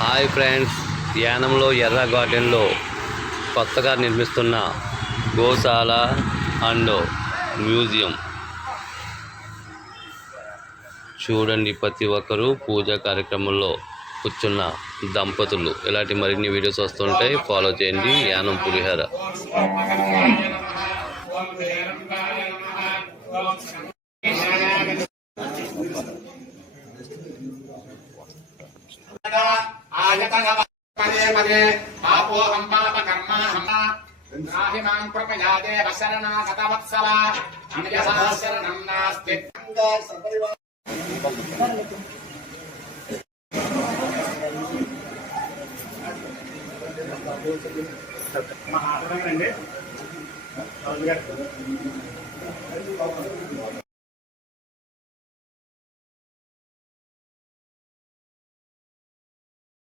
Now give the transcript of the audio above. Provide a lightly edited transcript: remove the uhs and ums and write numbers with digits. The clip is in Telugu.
హాయ్ ఫ్రెండ్స్, యానంలో ఎర్ర గార్డెన్లో కొత్తగా నిర్మిస్తున్న గోశాల అండ్ మ్యూజియం చూడండి. ప్రతి ఒక్కరూ పూజా కార్యక్రమంలో కూర్చున్న దంపతులు. ఇలాంటి మరిన్ని వీడియోస్ వస్తుంటాయి, ఫాలో చేయండి. యానం పులిహోర. పదే పదే పాపోహం పాపకర్మాహం నాహి మాం కృపయా దేవ శరణాగతవత్సల అన్యథా శరణం నాస్తి.